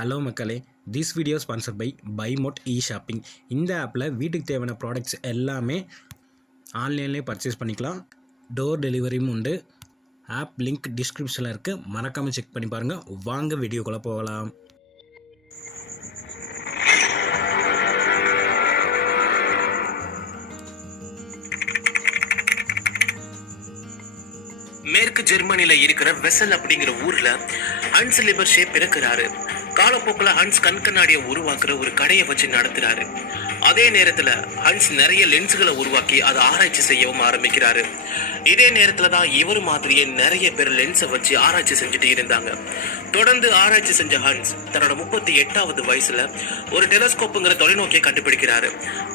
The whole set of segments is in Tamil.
ஹலோ மக்களே, this video sponsor by Bymot e shopping. இந்த ஆப்பில் வீட்டுக்கு தேவையான ப்ராடக்ட்ஸ் எல்லாமே ஆன்லைன்லேயே பர்ச்சேஸ் பண்ணிக்கலாம். டோர் டெலிவரியும் உண்டு. ஆப் லிங்க் டிஸ்கிரிப்ஷனில் இருக்குது, மறக்காமல் செக் பண்ணி பாருங்கள். வாங்க வீடியோக்குள்ளே போகலாம். மேற்கு ஜெர்மனில இருக்கிற வெசல் அப்படிங்கிற ஊர்ல ஹன்ஸ் லிபர்ஷே பிறக்கிறாரு. காலப்போக்கில் ஹன்ஸ் கண்கண்ணாடியை உருவாக்குற ஒரு கடையை வச்சு நடத்துறாரு. அதே நேரத்துல ஹன்ஸ் நிறைய லென்ஸுகளை உருவாக்கி அதை ஆராய்ச்சி செய்யவும் ஆரம்பிக்கிறாரு. இதே நேரத்துல தான் இவர் மாதிரியே நிறைய பேர் லென்ஸை வச்சு ஆராய்ச்சி செஞ்சுட்டு இருந்தாங்க. தொடர்ந்து ஆராய்ச்சி செஞ்ச ஹன்ஸ் தன்னோட 38வது வயசுல ஒரு டெலஸ்கோப்புங்கிற தொலைநோக்கியை கண்டுபிடிக்கிறாரு.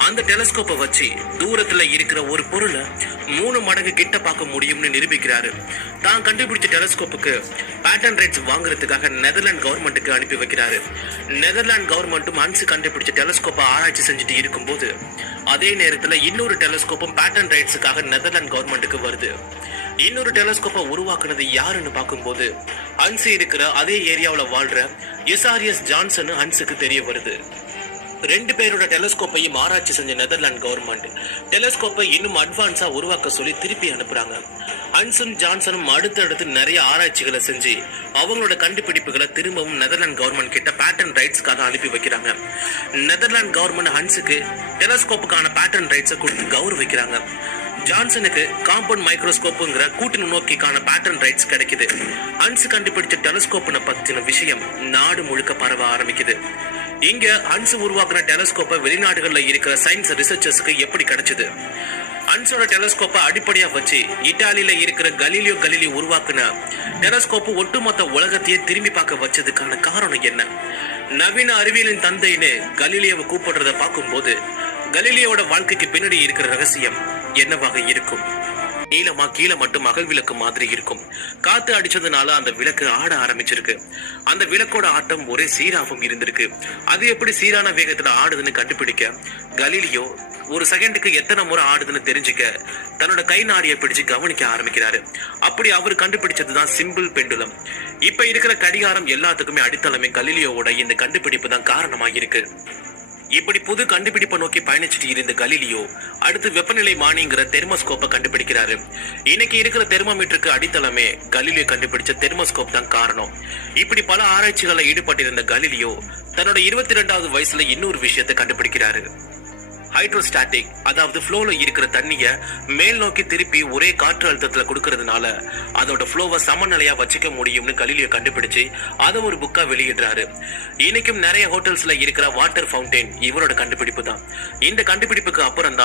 அந்த டெலஸ்கோப்பை வச்சு தூரத்துல இருக்கிற ஒரு பொருளை 3 மடங்கு கிட்ட பார்க்க முடியும்னு நிரூபிக்கிறாரு. தான் கண்டுபிடிச்ச டெலஸ்கோப்புக்கு பேட்டன் ரைட்ஸ் வாங்குறதுக்காக நெதர்லாந்து கவர்மெண்ட்டுக்கு அனுப்பி வைக்கிறாரு. நெதர்லாந்து கவர்மெண்ட்டும் ஹன்ஸ் கண்டுபிடிச்ச டெலஸ்கோப்பை ஆராய்ச்சி செஞ்சுட்டு இருக்கும்போது அதே நேரத்துல இன்னொரு டெலஸ்கோப்பும் பேட்டன் ரைட்ஸுக்காக நெதர்லாந்து கவர்மெண்ட்டுக்கு வருது. இன்னொரு டெலஸ்கோப்பை உருவாக்குனது யாருன்னு பார்க்கும்போது ஹன்ஸ் இருக்கிற அதே ஏரியாவில் வாழ்ற எஸ்ஆர்எஸ் ஜான்சன் ஹன்ஸுக்கு தெரிய வருது. 2 பேரோட டெலஸ்கோப்பையும் ஆராய்ச்சி செஞ்ச நெதர்லாந்து கவர்மெண்ட் டெலஸ்கோப்பை இன்னும் அட்வான்ஸா உருவாக்க சொல்லி திருப்பி அனுப்புறாங்க. ஹன்ஸும் ஜான்சனும் அடுத்தடுத்து நிறைய ஆராய்ச்சிகளை செஞ்சு அவங்களோட கண்டுபிடிப்புகளை திரும்பவும் நெதர்லாந்து கவர்மெண்ட் கிட்ட பேட்டன் ரைட்ஸ்க்காக அனுப்பி வைக்கிறாங்க. நெதர்லாந்து கவர்மெண்ட் ஹன்ஸுக்கு டெலஸ்கோப்புக்கான பேட்டன் ரைட்ஸை கொடுத்து கௌரவிக்கிறாங்க. ஜான்சனுக்கு காம்பவுண்ட் மைக்ரோஸ்கோப்புங்கிற கூட்டு நுண்ணோக்கிக்கான பேட்டன் ரைட்ஸ் கிடைக்குது. ஹன்ஸ் கண்டுபிடிச்ச டெலஸ்கோப்னை பத்தின விஷயம் நாடு முழுக்க பரவ ஆரம்பிக்குது. இங்க ஹன்ஸ் உருவாக்குற டெலஸ்கோப்பை வெளிநாடுகள்ல இருக்கிற சயின்ஸ் ரிசர்ச்சர்ஸ்க்கு எப்படி கிடைச்சது? ஹன்ஸோட டெலஸ்கோப்பை அடிப்படையா வச்சு இத்தாலியில இருக்கிற கலீலியோ உருவாக்குன டெலஸ்கோப்பு ஒட்டுமொத்த உலகத்தையே திரும்பி பார்க்க வச்சதுக்கான காரணம் என்ன? நவீன அறிவியலின் தந்தைன்னு கலீலியோவை கூப்பிடுறத பார்க்கும்போது கலீலியோட வாழ்க்கைக்கு பின்னாடி இருக்கிற ரகசியம் என்னவாக இருக்கும்? நீளமா கீழே மட்டும் அகல் விளக்கு மாதிரி இருக்கும். காத்து அடிச்சதுனால அந்த விளக்கு ஆட ஆரம்பிச்சிருக்கு. அந்த விளக்கோட ஆட்டம் ஒரே சீராகவும் இருந்திருக்கு. அது எப்படி சீரான வேகத்துல ஆடுதுன்னு கண்டுபிடிக்க கலீலியோ ஒரு செகண்டுக்கு எத்தனை முறை ஆடுதுன்னு தெரிஞ்சுக்க தன்னோட கை நாடியை பிடிச்சு கவனிக்க ஆரம்பிக்கிறாரு. அப்படி அவர் கண்டுபிடிச்சதுதான் சிம்பிள் பெண்டுலம். இப்ப இருக்கிற கடிகாரம் எல்லாத்துக்குமே அடித்தளமே கலீலியோவோட இந்த கண்டுபிடிப்பு தான் காரணமா இருக்கு. இப்படி புது கண்டுபிடிப்பை நோக்கி பயணிச்சுட்டு இருந்த கலீலியோ அடுத்து வெப்பநிலை மானிங்கிற தெர்மோஸ்கோப்பை கண்டுபிடிக்கிறாரு. இன்னைக்கு இருக்கிற தெர்மோமீட்டருக்கு அடித்தளமே கலீலியோ கண்டுபிடிச்ச தெர்மோஸ்கோப் தான் காரணம். இப்படி பல ஆராய்ச்சிகளை ஈடுபட்டிருந்த கலீலியோ தன்னோட 22வது வயசுல இன்னொரு விஷயத்தை கண்டுபிடிக்கிறாரு. ஹைட்ரோஸ்டாட்டிக், அதாவது ஃப்ளோல இருக்கிற தண்ணிய மேல் நோக்கி திருப்பி ஒரே காற்று அழுத்தத்துல கொடுக்கறதுனால அதோட ஃப்ளோவை சமநிலையா வச்சுக்க முடியும்னு கலீலியோ கண்டுபிடிச்சு அதை ஒரு புக்கா வெளியிடுறாரு. இன்னைக்கும் நிறைய ஹோட்டல்ஸ்ல இருக்கிற வாட்டர் ஃபவுண்டைன் இவரோட கண்டுபிடிப்பு தான். இந்த கண்டுபிடிப்புக்கு அப்புறம் தான்